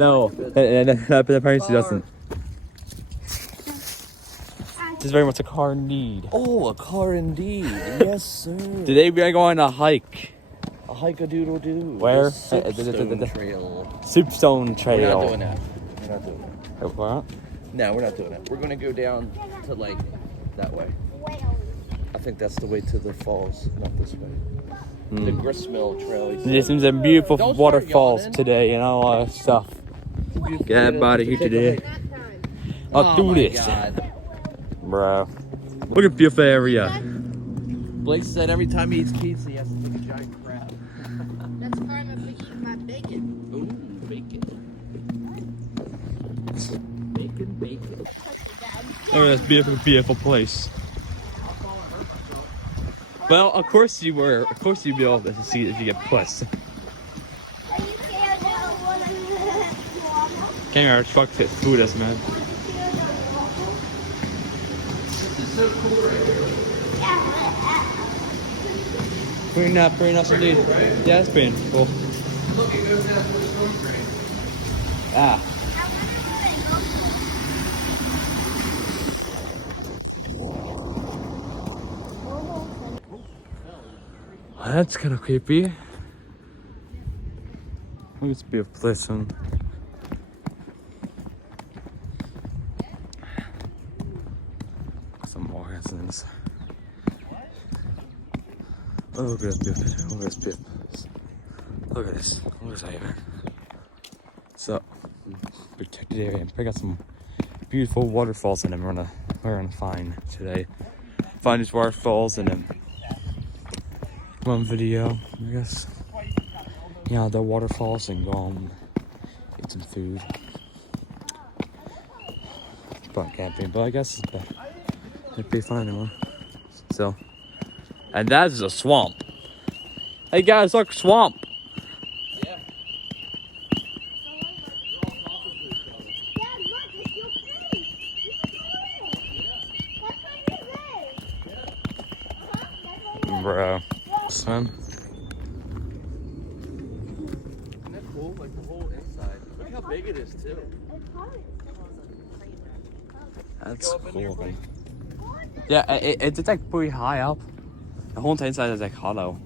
No, apparently she doesn't. This is very much a car indeed. Oh, a car indeed. Yes, sir. Today we are going on a hike. A hike-a-doodle-doo. Where? Soapstone Trail. Soapstone Trail. We're not doing that. We're not doing that. What? No, we're not doing that. We're going to go down to, like, that way. I think that's the way to the falls, not this way. The Gristmill Trail. There's some beautiful Don't start waterfalls yawning. today and all that stuff. Get everybody here today. I'll do this. God. Bro. Look at beautiful area. Blake said every time he eats pizza, he has to take a giant crab. That's part of eating my bacon. Ooh, bacon. Bacon, bacon. Oh, that's beautiful, beautiful place. Well, of course you were. Of course you'd be able to see it if you get plus. Can't even fuck fit food us, man. Pretty nice indeed. Yeah, it's pretty cool. Look, it goes down to the storm drain. Ah. That's kind of creepy. Look at this beautiful place. Some more residents. Oh, look at this beautiful. Look at this beautiful. Look at this. Look at this area. So, protected area. I got some beautiful waterfalls in them. We're gonna find today. Find these waterfalls in them. One video, I guess. Yeah, the waterfalls and go eat some food. But camping, but I guess it's better. It'd be fun anyway. So, and that is a swamp. Hey guys, look, swamp. Yeah. Bro, son. Isn't that cool? Like the whole inside. Look how big it is, too. That's Go up in there, cool. Blake. Yeah, it's like pretty high up. The whole inside is like hollow.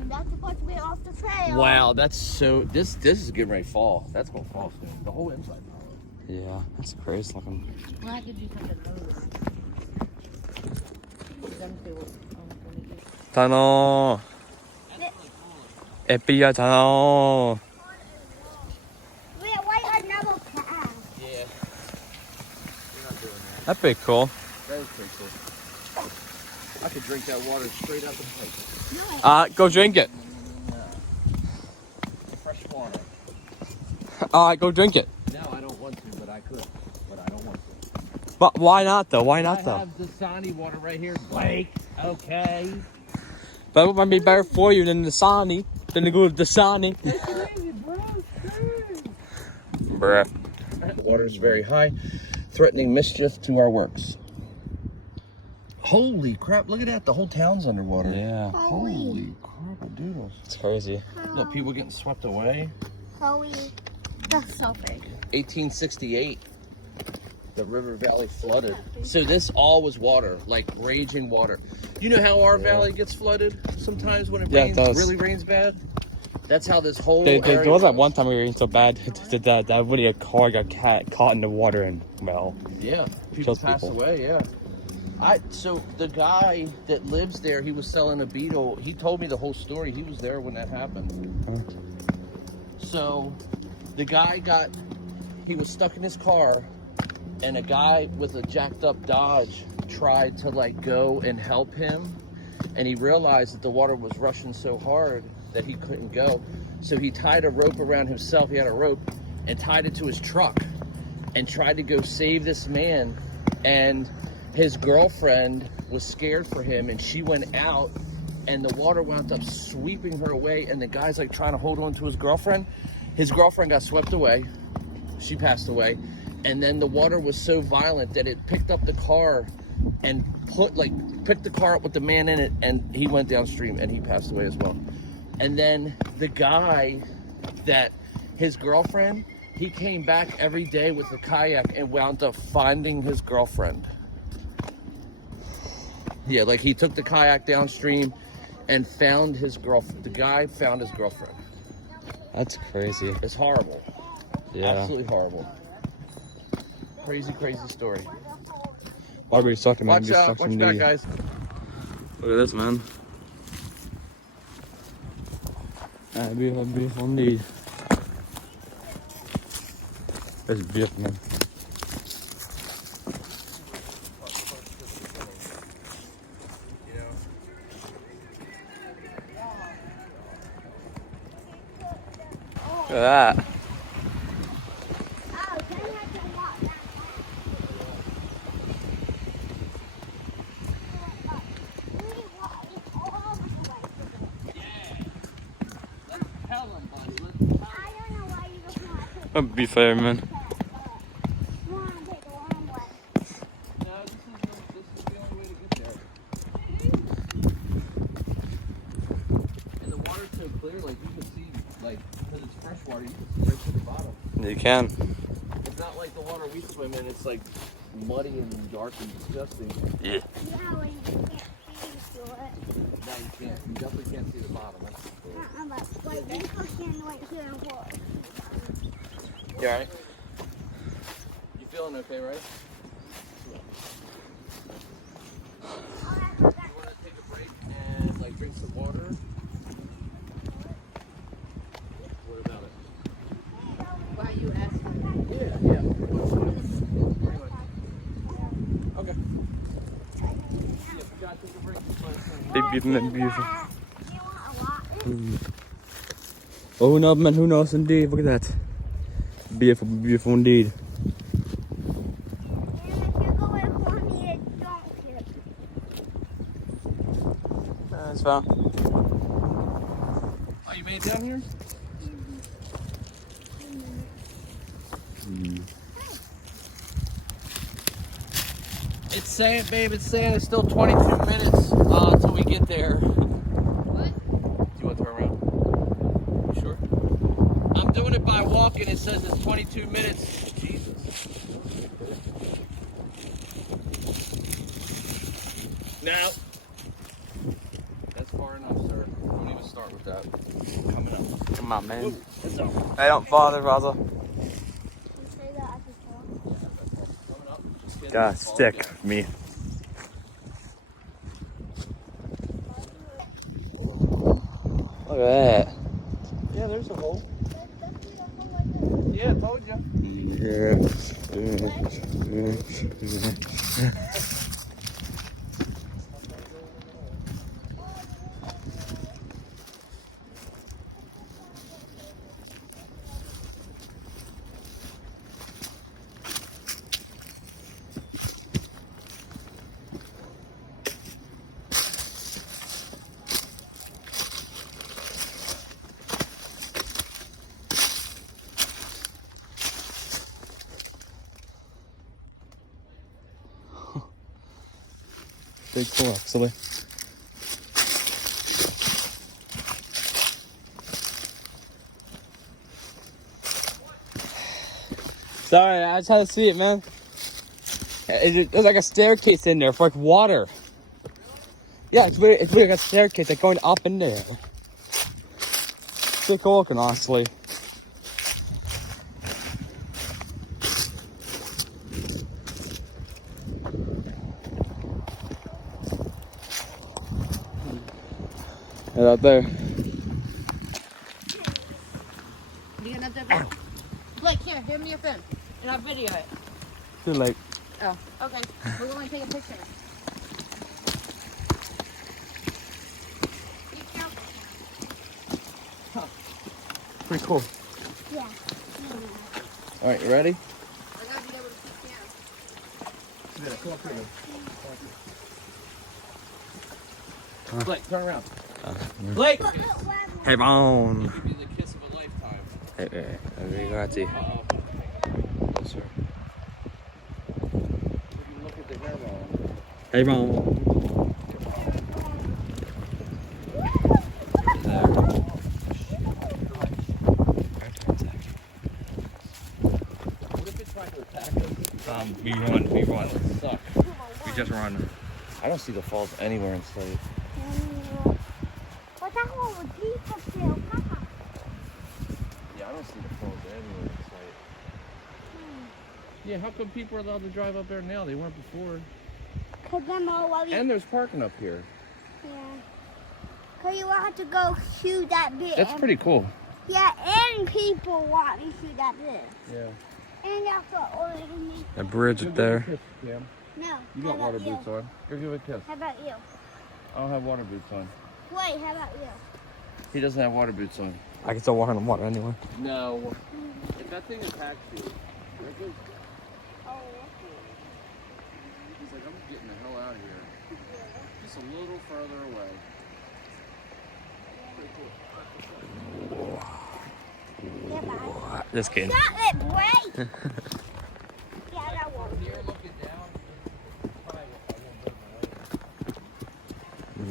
And that's supposed to be off the trail. Wow, that's so. This is getting ready to fall. That's gonna fall soon. The whole inside. Yeah, that's crazy looking. Why did you take a notice? 단어. 에삐야 Wait, why another cat? Yeah. You're not doing that. That'd be cool. That is pretty cool. I could drink that water straight out the pipe. Go drink it. Fresh water. Go drink it. No, I don't want to, but I could. But I don't want to. But why not though? Why I not though? have the Dasani water right here, Blake. Okay. But it might be better for you than the Dasani. Than to go to Dasani. Bruh. The water is very high, threatening mischief to our works. Holy crap, look at that. The whole town's underwater. Yeah. Holy crap, doodles. It's crazy. Look, people getting swept away. Chloe. That's so big. 1868, the river valley flooded. So this all was water, like raging water. You know how our valley gets flooded sometimes when it Yeah, it rains, does. really rains bad? That's how this whole There area was that one time we were in so bad that really a car got caught in the water and well. Yeah, people Kills pass people. away, yeah. So the guy that lives there, he was selling a beetle. He told me the whole story. He was there when that happened. So the guy he was stuck in his car, and a guy with a jacked up Dodge tried to like go and help him, and he realized that the water was rushing so hard that he couldn't go. So he tied a rope around himself. He had a rope and tied it to his truck and tried to go save this man. And his girlfriend was scared for him, and she went out, and the water wound up sweeping her away, and the guy's like trying to hold on to his girlfriend. His girlfriend got swept away. She passed away. And then the water was so violent that it picked up the car and picked the car up with the man in it, and he went downstream and he passed away as well. And then the guy that his girlfriend, he came back every day with a kayak and wound up finding his girlfriend. Yeah, like he took the kayak downstream and found his girlfriend. The guy found his girlfriend. That's crazy. It's horrible. Yeah. Absolutely horrible. Crazy, crazy story. Why were you sucking, man? Watch out. Watch back, guys. Look at this, man. Beautiful, beautiful indeed. That's beautiful, man. Look at that. Oh, then I can walk that way. We walk all the way. Tell him, buddy. I don't know why you just want to take I'll be fair, man. you want to take the long way. No, this is the only way to get there. And the water's so clear, like you can see, like, because it's fresh water, you can see right to the bottom. You can. It's not like the water we swim in, it's like muddy and dark and disgusting. Yeah. Yeah, when you can't see through it. No, you can't. You definitely can't see the bottom. That's for sure. But like you can right here and forth. You alright? You feeling okay, right? You want to take a break and like drink some water? What about it? Why are you asking? Yeah. Okay. Yeah, we gotta take a break. Big, beautiful, man, beautiful. You want a lot? Oh no, man, who knows indeed? Look at that. Beautiful, beautiful indeed. And if you go away from me, don't hit. That's fine. Oh, you made it down here? It's saying, babe, it's saying it's still 22 minutes until we get there. What? Do you want to turn around? You sure? I'm doing it by walking. It says it's 22 minutes. Jesus. Now. That's far enough, sir. Don't even start with that. Coming up. Come on, man. It's up. Hey, don't bother, brother. You say that at the top. Coming up. Just kidding. Got a Fall stick again. for me. Look at that. Yeah, there's a hole. Yeah, I told you. Yeah. Pretty cool, actually. Sorry, I just had to see it, man. There's like a staircase in there for like water. Yeah, it's really like a staircase like going up in there. Pretty cool looking, honestly. Right out there. You got another phone? Blake, here, give me your phone. And I'll video it. Too late. Oh, okay. We're going to take a picture. You count. Pretty cool. Yeah. All right, you ready? I gotta be able to keep down. Yeah, come up here. Blake, turn around. Blake! Hey, on. Give you the kiss of a lifetime. Hey, arrivederci. Uh-oh. Yes, sir. You can look at the hair roll. Hey, on. There. trying to attack us. We run. We run. Suck. We just run. I don't see the falls anywhere in sight. Waterfall Trail. Yeah, I don't see the falls anywhere in sight. Yeah, how come people are allowed to drive up there now? They weren't before. Cause them all while And there's parking up here. yeah. Cause you have to go shoot that bit. That's pretty cool. Yeah, and people want to shoot that bit. Yeah. And that's what already me. The bridge up there. Cam. No. You how got about water you? boots on. Go give it a kiss. How about you? I don't have water boots on. Wait, how about you? He doesn't have water boots on. I can still walk on the water anyway. No. If that thing attacks you, there goes. Oh, He's like, I'm getting the hell out of here. Just a little further away. Pretty cool. yeah, bye. Just kidding. Stop it, break! Yeah, that one. Here, looking down.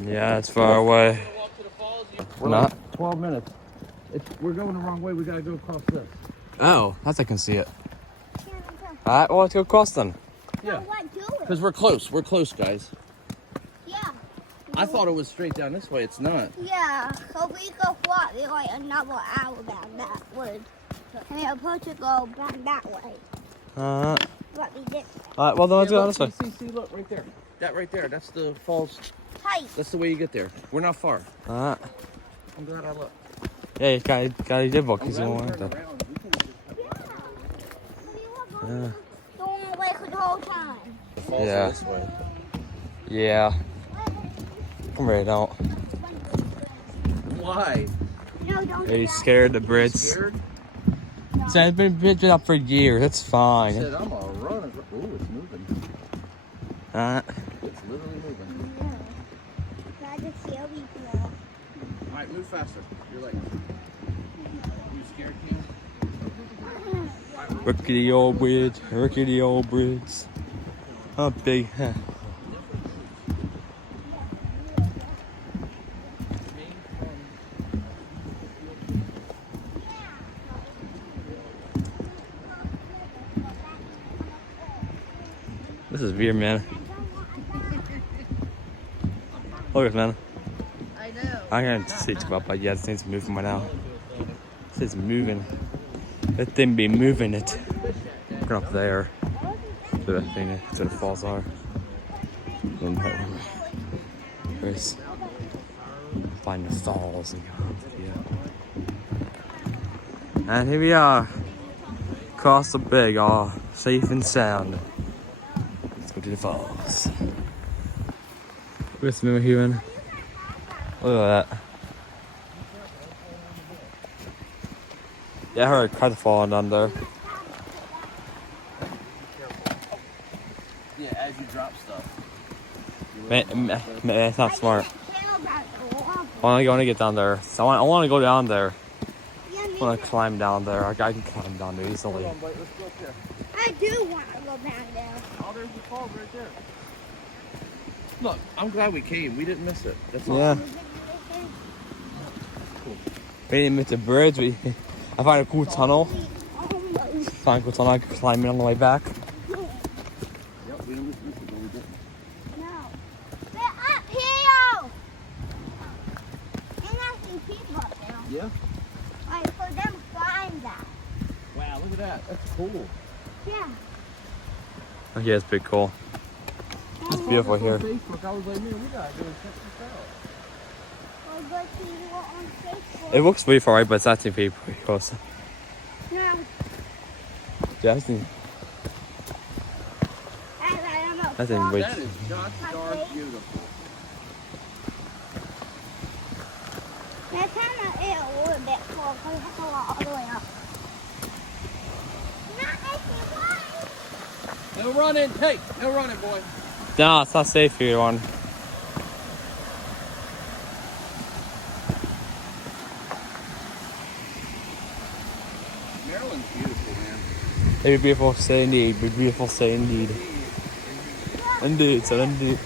Yeah, it's far away. Walk to the falls. We're not. 12 minutes. We're going the wrong way. We gotta go across this. Oh, that's I can see it. Yeah, Alright, well, let's go across then. Yeah. what, do it? Because we're close. We're close, guys. Yeah. I thought it was straight down this way. It's not. Yeah, so we go walk like another hour down that way. And we're supposed to go back that way. Alright. But we didn't. Alright, well then let's go look, this way. see, look, right there. That right there. That's the falls. Hey, That's the way you get there. We're not far. Alright. I'm glad I looked. Yeah, you got a did book. I'm He's glad going we right turned there. around. We could've just kept going. Yeah. going away for the whole time. The falls Yeah. are this way. Yeah. Come right out. Why? No, don't Are do you that. scared of the bridge? Scared? So it's been up for years. It's I fine. said I'm a runner. Ooh, it's moving. Alright. It's literally moving. Yeah. I just feel we feel. All right, move faster. You're late. You scared, King? Rickety old bridge. Rickety old bridge. How big, huh? This is weird, man. Look at man. I know. I can't see it up, but yeah, this thing's moving right now. This is moving. That thing be moving it. Look up there. To the thing, to the falls are. And where's find the falls and go up to the And here we are. Across the big, all safe and sound. Let's go to the falls. Where's the here, man? Look at that. Yeah, I heard a car falling down there. Yeah, as you drop stuff. Man, it's not smart. I didn't care about the water. I want to get down there. So I want to go down there. Yeah, I want to climb down there. I can climb down there easily. Hold on, Blake, let's go up there. I do want to go down there. Oh, there's the falls right there. Look, I'm glad we came. We didn't miss it. That's all. Yeah. We didn't miss the bridge. I found a cool tunnel. Almost. Found a cool tunnel. I could climb in on the way back. Yep, we didn't miss it, but we didn't. No. We're up here! And I see people up there. Yeah? Like, for them to find that. Wow, look at that. That's cool. Yeah. Oh, yeah, it's pretty cool. It's beautiful here. On Facebook, I was like, man, we gotta go check this out. Or go see you on Facebook. It looks pretty far away, but it's actually pretty close. No. Justin, that's in That is just dark beautiful. Next time I eat a little bit cold because I have to walk all the way up. No running. Hey, no running, boy. No, it's not safe here, one. Maryland's beautiful, man. It'd be beautiful, say indeed. Be beautiful, say indeed. Indeed, so indeed.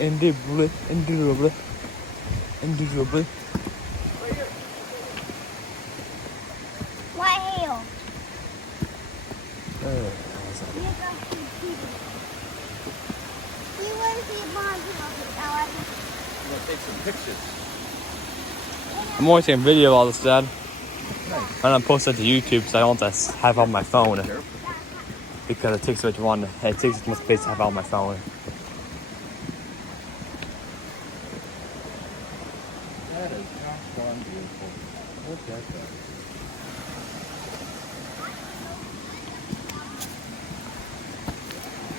Indubitably, indubitably, indubitably. Right here. take some pictures. I'm always taking video of all this, Dad. I'm gonna post it to YouTube, so I don't want to have it on my phone because it takes so much it takes so much space to have it on my phone. That is gosh darn beautiful. Look at that.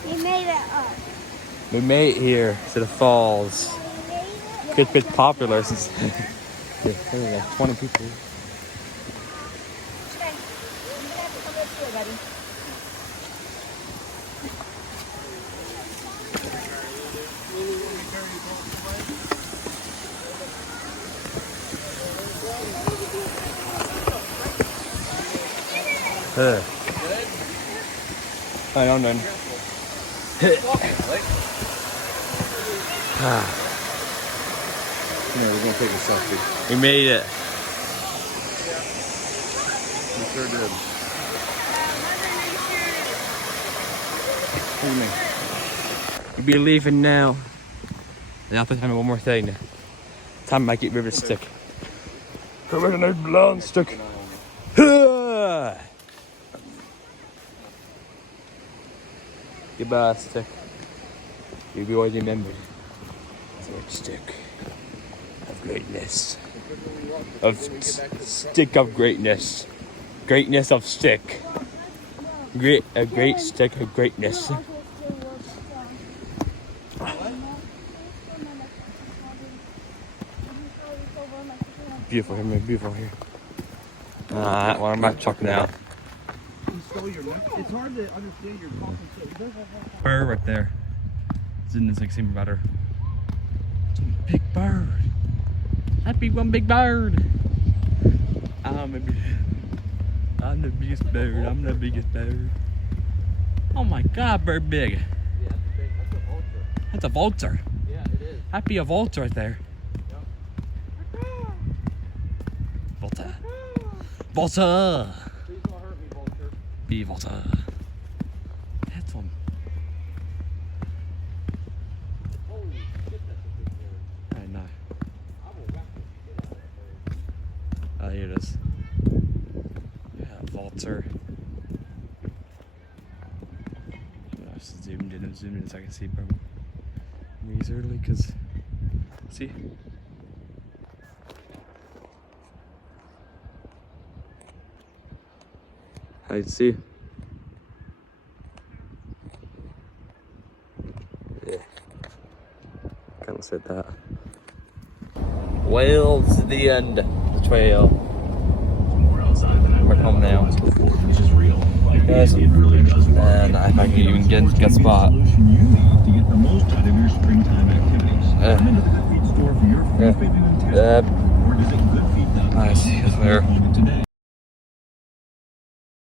We made it up. We made it here to the falls. We made it. It's been popular since. There's like 20 people. I don't know. We're gonna take a selfie. We made it. We sure did. What do you mean? We'll be leaving now. And I'll tell me one more thing. Time I get rid of the stick. Come with a nice blonde stick. Goodbye, stick. You'll be always remembered. It's a stick of greatness. Stick of greatness. Greatness of stick. A great stick of greatness. Beautiful here, man. Beautiful here. Alright, well, I'm back truck now. It's hard to understand your talking to. Bird right there. Didn't this seem better? It's a big bird. That'd be one big bird. I'm the biggest bird. I'm the biggest bird. Oh my God, bird big. Yeah, that's big. That's That's a vulture. a vulture. Yeah, it is. That'd be a vulture right there. Yep. Vulture. Vulture. Please don't hurt me, vulture. Be vulture. That's one. Holy shit, that's a big bird. I know. I will whack the shit out of that bird. Oh, here it is. Yeah, vulture. I zoomed in so I can see from me early because see. I see. Yeah. Kind of said that. Well, it's the end of the trail. We're home now. Yes. And if I can even get a spot. Nice. Yes, there.